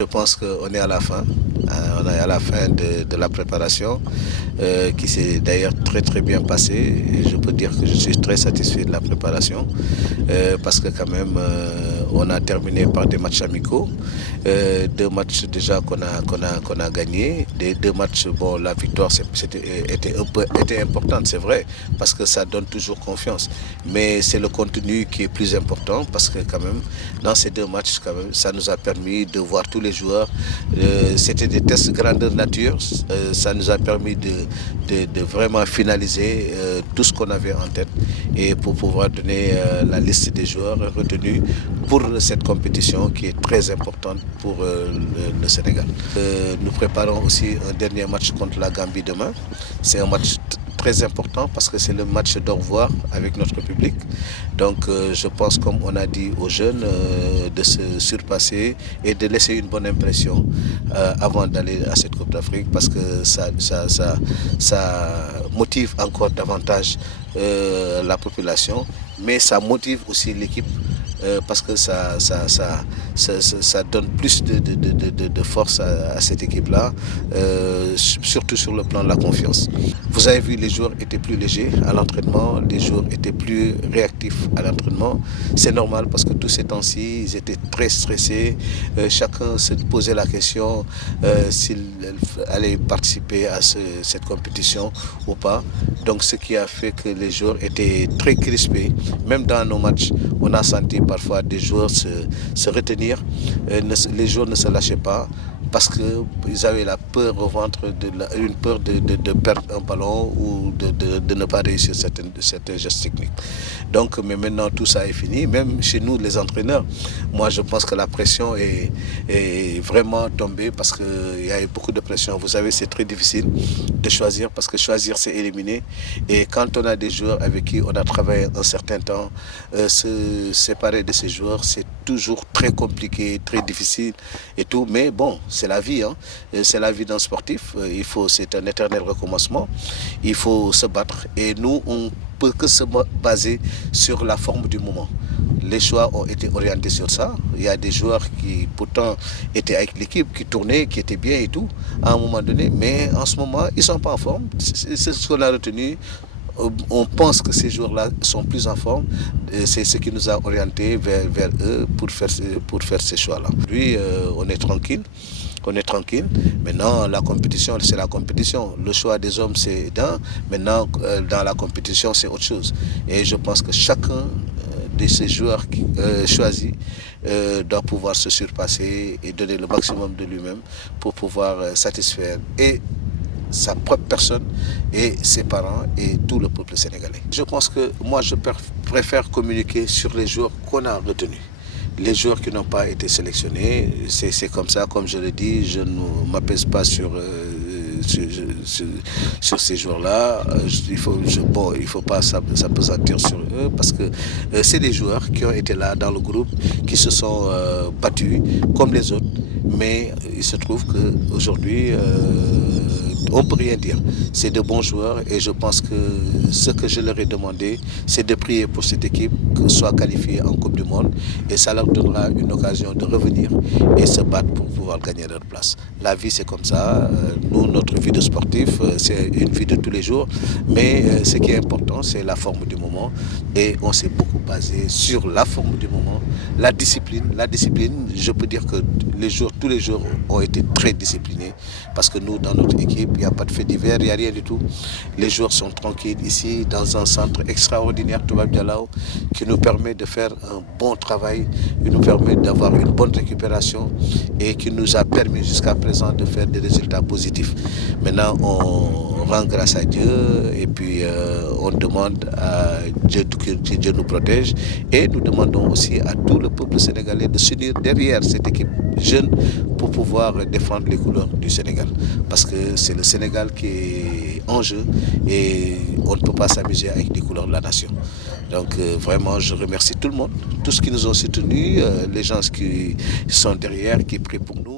Je pense qu'on est à la fin. On est à la fin de la préparation qui s'est d'ailleurs très bien passée. Et je peux dire que je suis très satisfait de la préparation parce que quand même on a terminé par des matchs amicaux, deux matchs déjà qu'on a gagné, des deux matchs. Bon, la victoire était importante, c'est vrai, parce que ça donne toujours confiance. Mais c'est le contenu qui est plus important parce que quand même dans ces deux matchs, quand même, ça nous a permis de voir tous les joueurs. C'était des tests grandeur nature. Ça nous a permis de vraiment finaliser tout ce qu'on avait en tête et pour pouvoir donner la liste des joueurs retenus pour cette compétition qui est très importante pour le Sénégal. Nous préparons aussi un dernier match contre la Gambie demain. C'est un match très important parce que c'est le match d'au revoir avec notre public. Donc je pense, comme on a dit aux jeunes, de se surpasser et de laisser une bonne impression avant d'aller à cette Coupe d'Afrique parce que ça motive encore davantage la population, mais ça motive aussi l'équipe parce que ça donne plus de force à cette équipe-là, surtout sur le plan de la confiance. Vous avez vu, les joueurs étaient plus légers à l'entraînement, les joueurs étaient plus réactifs à l'entraînement. C'est normal parce que tous ces temps-ci, ils étaient très stressés. Chacun se posait la question s'il allait participer à cette compétition ou pas. Donc ce qui a fait que les joueurs étaient très crispés. Même dans nos matchs, on a senti parfois des joueurs se retenir. Les joueurs ne se lâchaient pas parce qu'ils avaient la peur au ventre, une peur de perdre un ballon ou de ne pas réussir certains gestes techniques. Donc, mais maintenant tout ça est fini. Même chez nous, les entraîneurs, moi je pense que la pression est vraiment tombée parce qu'il y a eu beaucoup de pression. Vous savez, c'est très difficile de choisir parce que choisir, c'est éliminer. Et quand on a des joueurs avec qui on a travaillé un certain temps, se séparer de ces joueurs, c'est toujours très compliqué, très difficile et tout. Mais bon, c'est la vie, hein. C'est la vie d'un sportif. C'est un éternel recommencement. Il faut se battre. Et nous, on peut que se baser sur la forme du moment. Les choix ont été orientés sur ça. Il y a des joueurs qui pourtant étaient avec l'équipe, qui tournaient, qui étaient bien et tout, à un moment donné. Mais en ce moment, ils ne sont pas en forme. C'est ce qu'on a retenu. On pense que ces joueurs-là sont plus en forme. C'est ce qui nous a orientés vers eux pour faire ces choix-là. Lui, on est tranquille. On est tranquille. Maintenant, la compétition, c'est la compétition. Le choix des hommes, c'est d'un. Maintenant, dans la compétition, c'est autre chose. Et je pense que chacun de ces joueurs choisis doit pouvoir se surpasser et donner le maximum de lui-même pour pouvoir satisfaire et sa propre personne et ses parents et tout le peuple sénégalais. Je pense que moi, je préfère communiquer sur les joueurs qu'on a retenus. Les joueurs qui n'ont pas été sélectionnés, c'est comme ça, comme je le dis, je ne m'apaise pas sur ces joueurs-là. Il faut pas s'apesantir sur eux parce que c'est des joueurs qui ont été là dans le groupe, qui se sont battus comme les autres. Mais il se trouve qu'aujourd'hui, on ne peut rien dire. C'est de bons joueurs et je pense que ce que je leur ai demandé, c'est de prier pour cette équipe, que soit qualifiée en Coupe du Monde et ça leur donnera une occasion de revenir et se battre pour pouvoir gagner leur place. La vie, c'est comme ça. Nous, notre vie de sportif, c'est une vie de tous les jours. Mais ce qui est important, c'est la forme du moment et on s'est beaucoup basé sur la forme du moment. La discipline, je peux dire que tous les jours ont été très disciplinés parce que nous, dans notre équipe, il n'y a pas de fait divers, il n'y a rien du tout. Les joueurs sont tranquilles ici, dans un centre extraordinaire, Toubab Dialaw, qui nous permet de faire un bon travail, qui nous permet d'avoir une bonne récupération et qui nous a permis jusqu'à présent de faire des résultats positifs. Maintenant, on rend grâce à Dieu et puis on demande à Dieu que Dieu nous protège et nous demandons aussi à tout le peuple sénégalais de s'unir derrière cette équipe jeune pour pouvoir défendre les couleurs du Sénégal. Parce que c'est le Sénégal qui est en jeu et on ne peut pas s'amuser avec les couleurs de la nation. Donc vraiment, je remercie tout le monde, tous ceux qui nous ont soutenus, les gens qui sont derrière, qui prient pour nous.